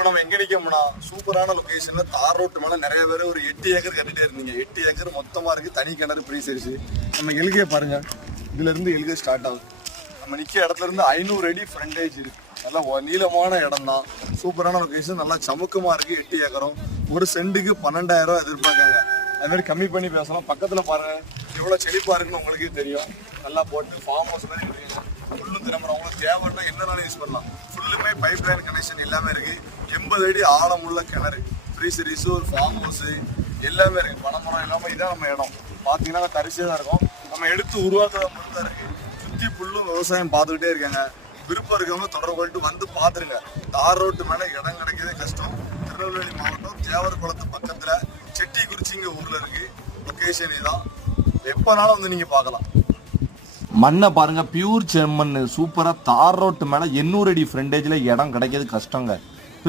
இப்போ நம்ம எங்க நிக்கோம்னா சூப்பரான லொகேஷன்ல தார் ரோட்டு மேல நிறைய பேர் ஒரு 8 ஏக்கர் கட்டிட்டே இருந்தீங்க. 8 ஏக்கர் மொத்தமா இருக்கு, தனி கிணறு ப்ரீ சர்வீஸ். நம்ம எல்கே பாருங்க, இதுல இருந்து எல்கே ஸ்டார்ட் ஆகுது. நம்ம நிக்க இடத்துல இருந்து 500 அடி ஃப்ரண்டேஜ் இருக்கு. நல்லா நீளமான இடம் தான், சூப்பரான லொகேஷன், நல்லா சமுக்கமா இருக்கு. 8 ஏக்கரும் ஒரு சென்ட்டுக்கு 12,000 எதிர்பார்க்காங்க. அது மாதிரி கம்மி பண்ணி பேசலாம். பக்கத்துல பாருங்க எவ்வளவு செழிப்பா இருக்குன்னு உங்களுக்கே தெரியும். நல்லா போட்டு ஃபார்ம் ஹவுஸ் மாதிரி இருக்கு. ஃபுல்லும் திறம்புற உங்களுக்கு தேவைன்னா என்னனாலும் யூஸ் பண்ணலாம். ஃபுல்லுமே பைப் லைன் கனெக்ஷன் எல்லாமே இருக்கு. 80 அடி ஆழமுள்ள கிணறு, ஃப்ரீ சர்வீஸ், ஒரு ஃபார்ம் ஹவுஸ் எல்லாமே இருக்கு. பணமரம் இல்லாம இதான் நம்ம இடம். பாத்தீங்கன்னா தரிசே தான் இருக்கும். நம்ம எடுத்து உருவாக்குற மாதிரி தான் இருக்கு. சுத்தி புல்லும் விவசாயம் பார்த்துக்கிட்டே இருக்காங்க. விருப்பம் இருக்கவங்க தொடர்பு கொண்டு வந்து பாத்துருங்க. தார் ரோட்டு மேல இடம் கிடைக்கிறதே கஷ்டம். திருநெல்வேலி மாவட்டம் தேவர்குளத்து பக்கத்துல செட்டிக்குறிச்சிங்க ஊர்ல இருக்கு. லொகேஷன் இதான். எப்பனாலும் வந்து நீங்க பார்க்கலாம். மண்ணை பாருங்க, பியூர் செம்மண், சூப்பரா. தார் ரோட்டு மேல 800 அடி ஃப்ரண்டேஜ்ல இடம் கிடைக்கிறது கஷ்டங்க.